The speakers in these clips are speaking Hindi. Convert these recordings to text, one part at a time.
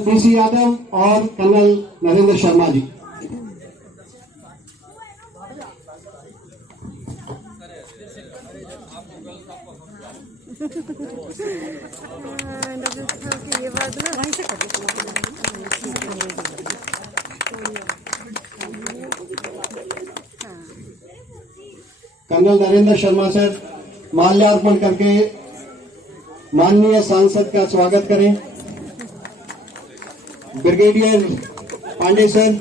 पीसी यादव और colonel Narendra Sharma ji. Colonel Narendra Sharma sir माल्यार्पण करके माननीय सांसद का स्वागत करें। Brigadier Pandey sir,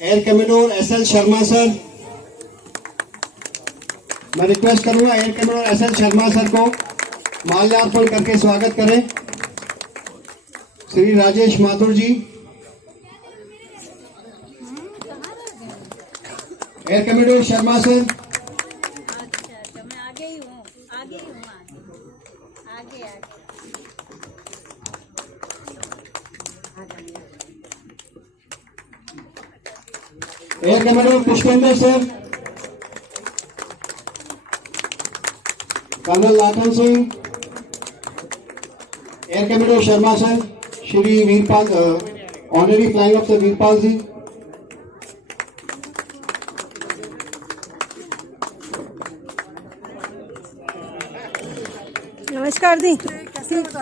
air commander SL Sharma sir, मैं रिक्वेस्ट करूंगा air commander SL Sharma sir को माल्यार्पण करके स्वागत करें। Shri Rajesh Mathur ji, air commander Sharma sir, मैं आगे ही हूँ, आगे air commander Pushpendra sir, colonel Lakhan Singh, air commander Sharma sir, Shri Veerpal honorary flying officer Veerpal जी, नमस्कार दी।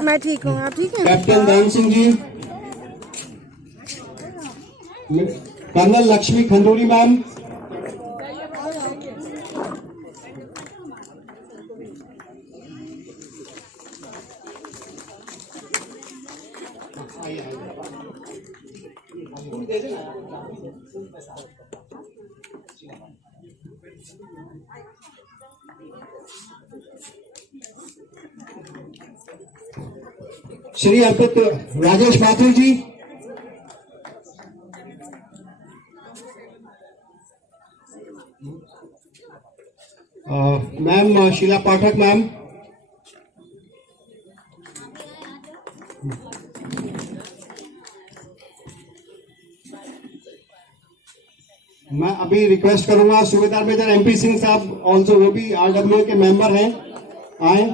मैं ठीक हूँ, आप ठीक हैं? Captain Dhan Singh ji, colonel Lakshmi Khanduri ma'am, Shri अर्पित राजेश माथुर जी, मैम शीला पाठक मैम, मैं अभी रिक्वेस्ट करूंगा सूबेदार मेजर एमपी सिंह साहब ऑल्सो, वो भी आरडब्ल्यू के मेंबर हैं, आए।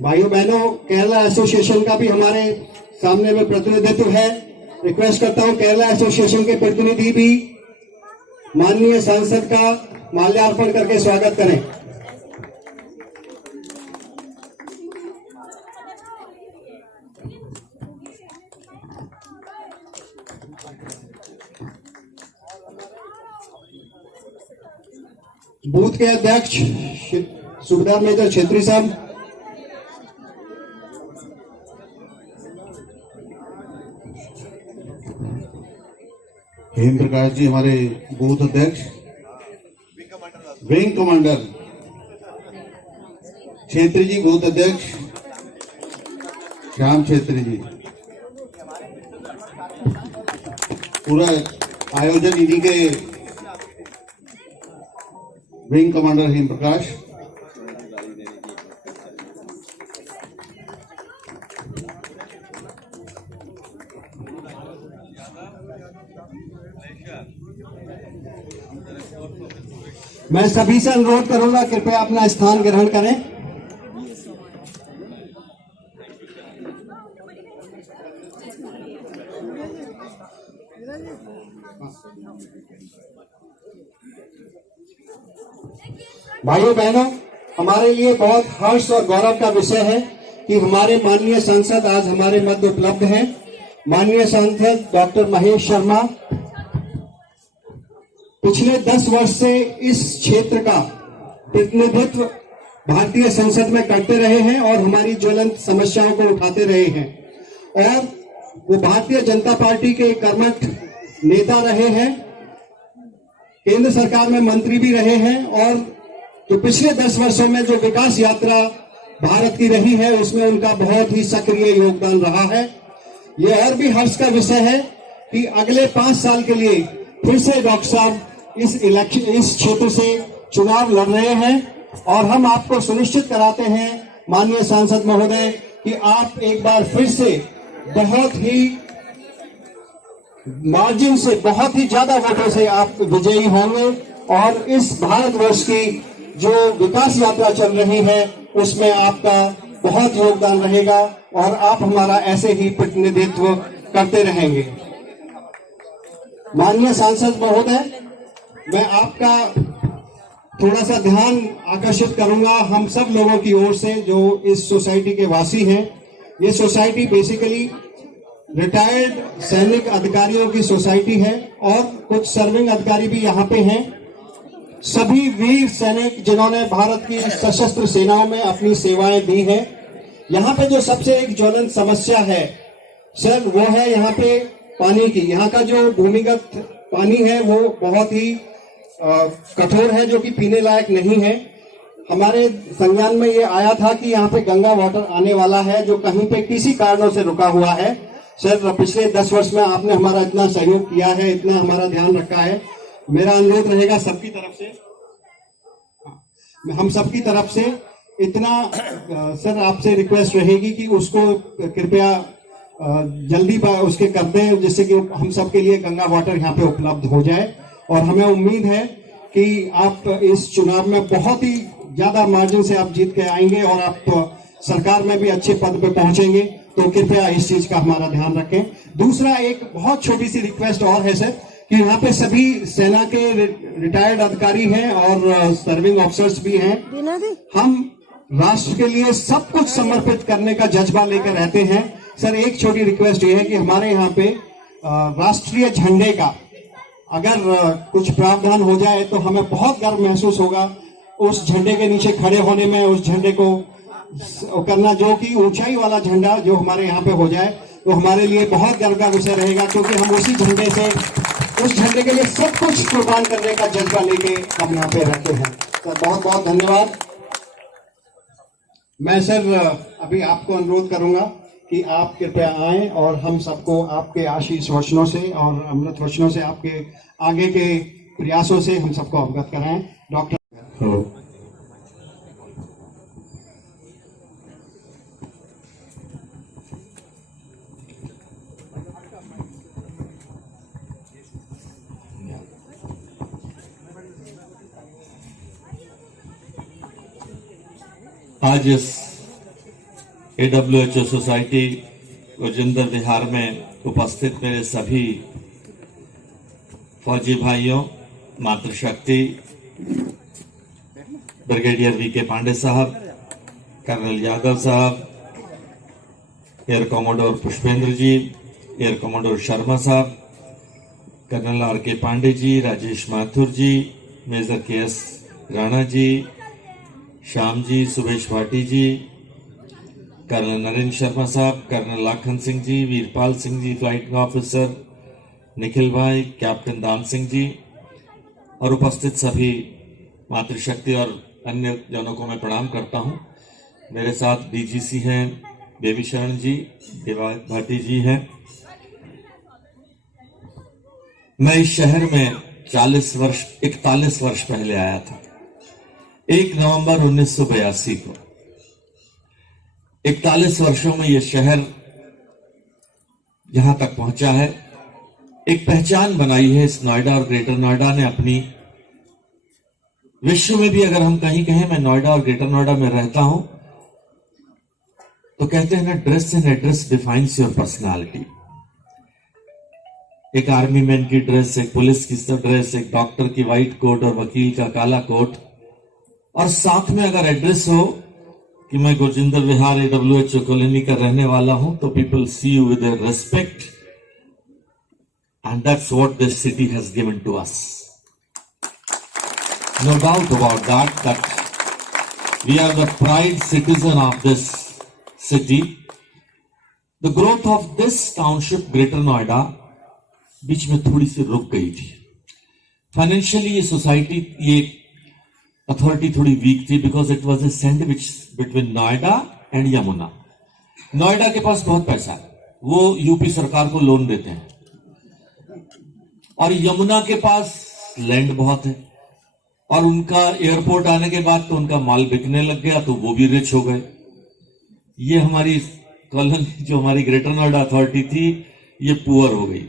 भाइयों बहनों, केरला एसोसिएशन का भी हमारे सामने में प्रतिनिधित्व है। रिक्वेस्ट करता हूं केरला एसोसिएशन के प्रतिनिधि भी माननीय सांसद का माल्यार्पण करके स्वागत करें। बूथ के अध्यक्ष सूबेदार मेजर छेत्री साहब, हेम प्रकाश जी हमारे बूथ अध्यक्ष, विंग कमांडर छेत्री जी बूथ अध्यक्ष श्याम छेत्री जी, पूरा आयोजन इन्हीं के विंग कमांडर हेम प्रकाश, मैं सभी से अनुरोध करूंगा कृपया अपना स्थान ग्रहण करें। भाइयों बहनों, हमारे लिए बहुत हर्ष और गौरव का विषय है कि हमारे माननीय सांसद आज हमारे मध्य उपलब्ध हैं। माननीय सांसद डॉक्टर महेश शर्मा पिछले 10 वर्ष से इस क्षेत्र का प्रतिनिधित्व भारतीय संसद में करते रहे हैं और हमारी ज्वलंत समस्याओं को उठाते रहे हैं, और वो भारतीय जनता पार्टी के कर्मठ नेता रहे हैं, केंद्र सरकार में मंत्री भी रहे हैं, और जो पिछले 10 वर्षों में जो विकास यात्रा भारत की रही है उसमें उनका बहुत ही सक्रिय योगदान रहा है। ये और भी हर्ष का विषय है कि अगले 5 साल के लिए फिर से डॉक्टर साहब इस क्षेत्र से चुनाव लड़ रहे हैं, और हम आपको सुनिश्चित कराते हैं माननीय सांसद महोदय कि आप एक बार फिर से बहुत ही मार्जिन से, बहुत ही ज्यादा वोटों से आप विजयी होंगे और इस भारतवर्ष की जो विकास यात्रा चल रही है उसमें आपका बहुत योगदान रहेगा और आप हमारा ऐसे ही प्रतिनिधित्व करते रहेंगे। माननीय सांसद महोदय, मैं आपका थोड़ा सा ध्यान आकर्षित करूंगा हम सब लोगों की ओर से जो इस सोसाइटी के वासी हैं। ये सोसाइटी बेसिकली रिटायर्ड सैनिक अधिकारियों की सोसाइटी है और कुछ सर्विंग अधिकारी भी यहाँ पे हैं। सभी वीर सैनिक जिन्होंने भारत की सशस्त्र सेनाओं में अपनी सेवाएं दी हैं। यहाँ पे जो सबसे एक ज्वलंत समस्या है सर, वो है यहाँ पे पानी की। यहाँ का जो भूमिगत पानी है वो बहुत ही कठोर है, जो कि पीने लायक नहीं है। हमारे संज्ञान में ये आया था कि यहाँ पे गंगा वाटर आने वाला है, जो कहीं पे किसी कारणों से रुका हुआ है। सर, पिछले 10 वर्ष में आपने हमारा इतना सहयोग किया है, इतना हमारा ध्यान रखा है। मेरा अनुरोध रहेगा सबकी तरफ से, हम सबकी तरफ से इतना सर आपसे रिक्वेस्ट रहेगी कि उसको कृपया जल्दी उसके कर दें, जिससे कि हम सबके लिए गंगा वाटर यहाँ पे उपलब्ध हो जाए। और हमें उम्मीद है कि आप इस चुनाव में बहुत ही ज्यादा मार्जिन से आप जीत के आएंगे और आप सरकार में भी अच्छे पद पे पहुंचेंगे, तो कृपया इस चीज का हमारा ध्यान रखें। दूसरा, एक बहुत छोटी सी रिक्वेस्ट और है सर कि यहाँ पे सभी सेना के रिटायर्ड अधिकारी हैं और सर्विंग ऑफिसर्स भी हैं। हम राष्ट्र के लिए सब कुछ समर्पित करने का जज्बा लेकर रहते हैं। सर, एक छोटी रिक्वेस्ट ये है कि हमारे यहाँ पे राष्ट्रीय झंडे का अगर कुछ प्रावधान हो जाए तो हमें बहुत गर्व महसूस होगा उस झंडे के नीचे खड़े होने में, उस झंडे को करना, जो कि ऊंचाई वाला झंडा जो हमारे यहाँ पे हो जाए तो हमारे लिए बहुत गर्व का विषय रहेगा, क्योंकि हम उसी झंडे से, उस झंडे के लिए सब कुछ कुर्बान करने का जज्बा लेके हम यहाँ पे रहते हैं। सर, बहुत बहुत धन्यवाद। मैं सर अभी आपको अनुरोध करूंगा कि आप कृपया आएं और हम सबको आपके आशीष वचनों से और अमृत वचनों से, आपके आगे के प्रयासों से हम सबको अवगत कराएं। डॉक्टर आज इस AWHO सोसाइटी गोजिंदर विहार में उपस्थित मेरे सभी फौजी भाइयों, मातृशक्ति, ब्रिगेडियर VK पांडे साहब, कर्नल यादव साहब, एयर कमांडर पुष्पेंद्र जी, एयर कमांडर शर्मा साहब, कर्नल RK पांडे जी, राजेश माथुर जी, मेजर KS राणा जी, श्याम जी, सुभेश भाटी जी, कर्नल नरेंद्र शर्मा साहब, colonel Lakhan Singh ji, Veerpal Singh ji, flight officer, Nikhil भाई, कैप्टन दान सिंह जी और उपस्थित सभी मातृशक्ति और अन्य जनों को मैं प्रणाम करता हूं। मेरे साथ DGC हैं देवी शरण जी, देवा भाटी जी हैं। मैं इस शहर में 41 वर्ष पहले आया था, 1 नवंबर 1982 को। 41 वर्षों में यह शहर यहां तक पहुंचा है, एक पहचान बनाई है इस नोएडा और ग्रेटर नोएडा ने अपनी। विश्व में भी अगर हम कहीं कहें मैं नोएडा और ग्रेटर नोएडा में रहता हूं तो कहते हैं ना, dress and address defines your personality. एक आर्मी मैन की ड्रेस, एक पुलिस की ड्रेस, एक डॉक्टर की व्हाइट कोट और वकील का काला कोट, और साथ में अगर एड्रेस हो कि मैं गोजिंदर विहार AWHO कॉलोनी का रहने वाला हूं, तो people see you with respect, and that's what this city has given to us. No doubt about that we are the pride citizen of this city. The growth of this township greater Noida बीच में थोड़ी सी रुक गई थी। फाइनेंशियली ये सोसाइटी, ये अथॉरिटी थोड़ी वीक थी, because it was a sandwich between Noida and Yamuna. Noida के पास बहुत पैसा है, वो यूपी सरकार को लोन देते हैं, और यमुना के पास लैंड बहुत है, और उनका एयरपोर्ट आने के बाद तो उनका माल बिकने लग गया, तो वो भी रिच हो गए। ये हमारी कॉलोनी, जो हमारी ग्रेटर नोएडा अथॉरिटी थी, ये पुअर हो गई।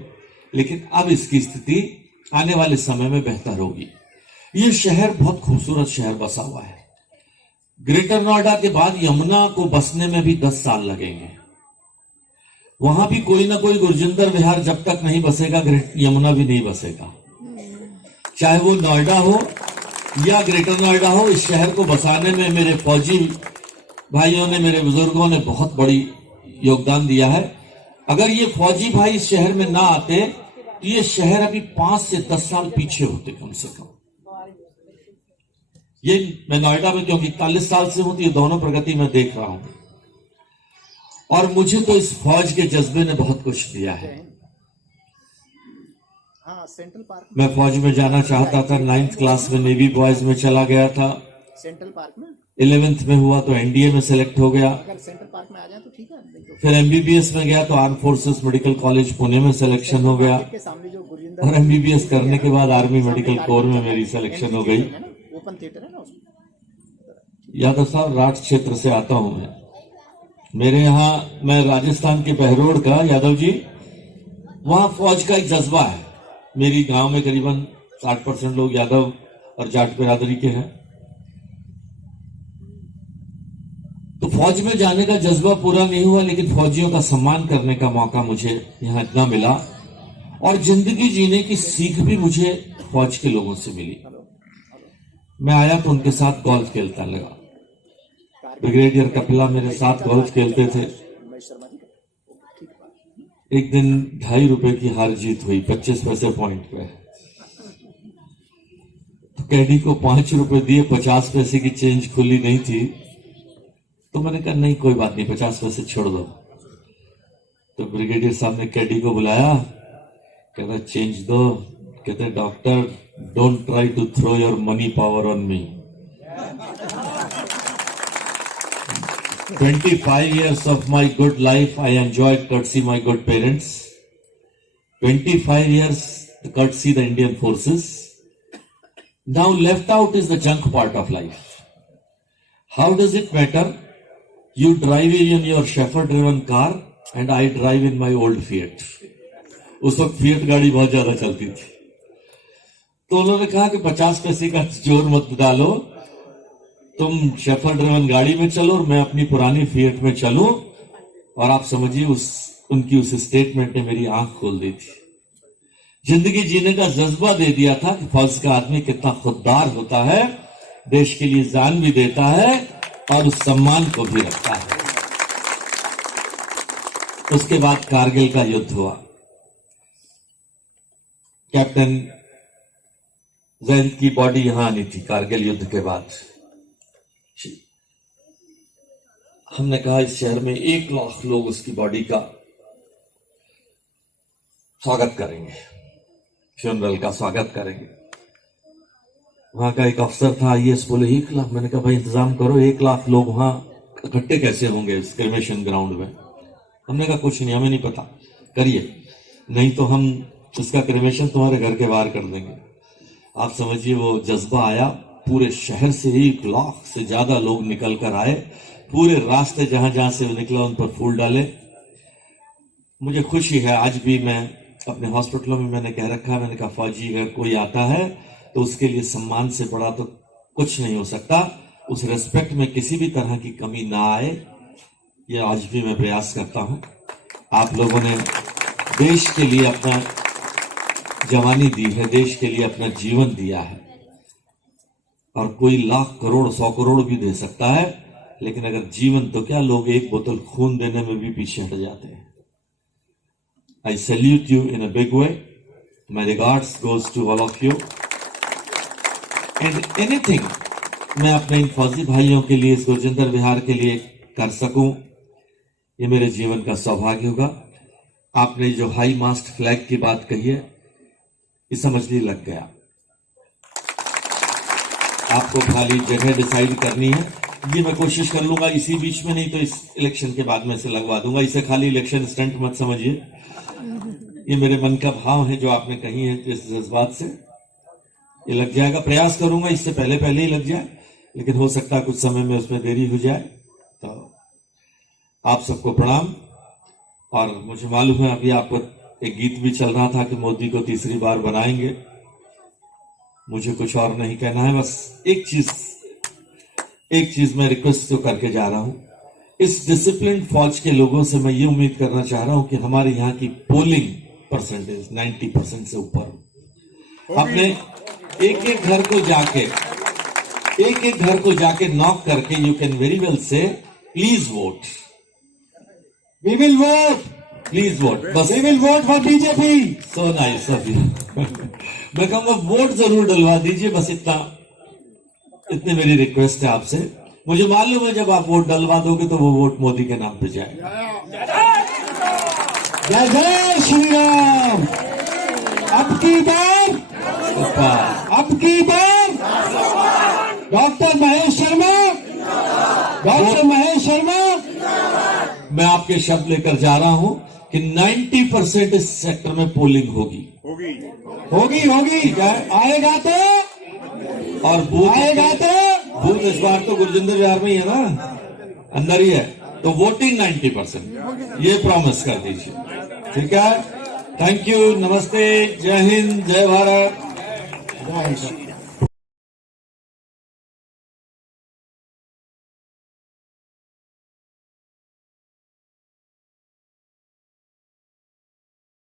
लेकिन अब इसकी स्थिति आने वाले समय में बेहतर होगी। ये शहर बहुत खूबसूरत शहर बसा हुआ है। ग्रेटर नोएडा के बाद यमुना को बसने में भी 10 साल लगेंगे। वहां भी कोई ना कोई गुरजिंदर विहार जब तक नहीं बसेगा, यमुना भी नहीं बसेगा। चाहे वो नोएडा हो या ग्रेटर नोएडा हो, इस शहर को बसाने में मेरे फौजी भाइयों ने, मेरे बुजुर्गों ने बहुत बड़ी योगदान दिया है। अगर ये फौजी भाई इस शहर में ना आते तो ये शहर अभी 5 से 10 साल पीछे होते कम से कम। ये मैं नोएडा में क्योंकि 41 साल से हूं, तो ये दोनों प्रगति मैं देख रहा हूं। और मुझे तो इस फौज के जज्बे ने बहुत कुछ दिया है। सेंट्रल पार्क मैं फौज में जाना चाहता था, 9th क्लास में नेवी बॉयज में चला गया था। सेंट्रल पार्क में 11th में हुआ तो एनडीए में सेलेक्ट हो गया। अगर सेंट्रल पार्क में आ जाए तो ठीक है। फिर एमबीबीएस में गया तो arm forces medical college Pune में सिलेक्शन हो गया। के सामने जो गुरजिंदर और एमबीबीएस करने के बाद आर्मी मेडिकल कोर में मेरी सिलेक्शन हो गई। ओपन थिएटर है ना उसमें। यादव साहब, राठ क्षेत्र से आता हूं मैं। मेरे यहाँ, मैं राजस्थान के बहरोड़ का, यादव जी, वहां फौज का एक जज्बा है। मेरी गांव में करीबन 60% लोग यादव और जाट बिरादरी के हैं। तो फौज में जाने का जज्बा पूरा नहीं हुआ, लेकिन फौजियों का सम्मान करने का मौका मुझे यहां इतना मिला और जिंदगी जीने की सीख भी मुझे फौज के लोगों से मिली। मैं आया तो उनके साथ गोल्फ खेलता लगा। ब्रिगेडियर कपिला मेरे साथ गोल्फ खेलते थे। एक दिन 2.5 रुपए की हार जीत हुई, 25 पैसे पॉइंट पे। तो कैडी को 5 रुपए दिए, 50 पैसे की चेंज खुली नहीं थी। तो मैंने कहा नहीं, कोई बात नहीं, 50 पैसे छोड़ दो। तो ब्रिगेडियर साहब ने कैडी को बुलाया, कहता चेंज दो। कहते doctor, don't try to throw your money power on me. 25 years of my good life I enjoyed courtesy my good parents. 25 years courtesy the Indian forces. Now left out is the junk part of life. How does it matter? You drive in your chauffeur-driven car and I drive in my old Fiat. उस वक्त Fiat गाड़ी बहुत ज्यादा चलती थी। तो उन्होंने कहा कि 50 पैसे का जोर मत डालो, तुम शेफर ड्रिवन गाड़ी में चलो और मैं अपनी पुरानी फिएट में चलूं। और आप समझिए उनकी उस स्टेटमेंट ने मेरी आंख खोल दी थी। जिंदगी जीने का जज्बा दे दिया था कि फौज का आदमी कितना खुददार होता है, देश के लिए जान भी देता है और उस सम्मान को भी रखता है। उसके बाद कारगिल का युद्ध हुआ। कैप्टन जैन की बॉडी यहां आनी थी कारगिल युद्ध के बाद। हमने कहा इस शहर में 1 लाख लोग उसकी बॉडी का स्वागत करेंगे, फ्यूनरल का स्वागत करेंगे। वहां का एक अफसर था आईएएस, बोले 1 लाख। मैंने कहा भाई इंतजाम करो, 1 लाख लोग वहां इकट्ठे कैसे होंगे इस क्रिमेशन ग्राउंड में। हमने कहा कुछ नहीं, हमें नहीं पता, करिए, नहीं तो हम इसका क्रिमेशन तुम्हारे घर के बाहर कर देंगे। आप समझिए वो जज्बा आया। पूरे शहर से 1 लाख से ज्यादा लोग निकल कर आए। पूरे रास्ते जहां जहां से निकला उन पर फूल डाले। मुझे खुशी है, आज भी मैं अपने हॉस्पिटलों में मैंने कह रखा है, मैंने कहा फौजी अगर कोई आता है तो उसके लिए सम्मान से बड़ा तो कुछ नहीं हो सकता। उस रेस्पेक्ट में किसी भी तरह की कमी ना आए, ये आज भी मैं प्रयास करता हूं। आप लोगों ने देश के लिए अपना जवानी दी है, देश के लिए अपना जीवन दिया है। और कोई लाख करोड़ 100 करोड़ भी दे सकता है, लेकिन अगर जीवन तो क्या, लोग 1 बोतल खून देने में भी पीछे हट जाते हैं। I salute you in a big way. My regards goes to all of you and anything मैं अपने इन फौजी भाइयों के लिए, इस गुरजिंदर विहार के लिए कर सकूं, ये मेरे जीवन का सौभाग्य होगा। आपने जो हाई मास्ट फ्लैग की बात कही है, ये समझने लग गया। आपको खाली जगह डिसाइड करनी है, ये मैं कोशिश कर लूंगा इसी बीच में, नहीं तो इस इलेक्शन के बाद में से लगवा दूंगा। इसे खाली इलेक्शन स्टंट मत समझिए, ये मेरे मन का भाव है जो आपने कही है, इस जज्बात से ये लग जाएगा। प्रयास करूंगा इससे पहले ही लग जाए, लेकिन हो सकता है कुछ समय में उसमें देरी हो जाए। तो आप सबको प्रणाम। और मुझे मालूम है अभी आपको एक गीत भी चल रहा था कि मोदी को तीसरी बार बनाएंगे। मुझे कुछ और नहीं कहना है, बस एक चीज मैं रिक्वेस्ट तो करके जा रहा हूं। इस डिसिप्लिन फौज के लोगों से मैं ये उम्मीद करना चाह रहा हूं कि हमारे यहाँ की पोलिंग परसेंटेज 90% से ऊपर हो। अपने एक एक घर को जाके नॉक करके you can very well say please vote, we will vote, please vote, बस we will vote for BJP. So nice of you. मैं कहूंगा वोट जरूर डलवा दीजिए, बस इतनी मेरी रिक्वेस्ट है आपसे। मुझे मालूम है जब आप वोट डलवा दोगे तो वो वोट मोदी के नाम पे जाएगा। जय जय श्री राम। अब की बार डॉक्टर महेश शर्मा, मैं आपके शब्द लेकर जा रहा हूं कि 90% इस सेक्टर में पोलिंग होगी। क्या आएगा तो, और बूथ इस बार तो गुरजिंदर विहार में ही है ना, अंदर ही है, तो वोटिंग 90%, ये प्रॉमिस कर दीजिए, ठीक है। थैंक यू, नमस्ते, जय हिंद, जय भारत।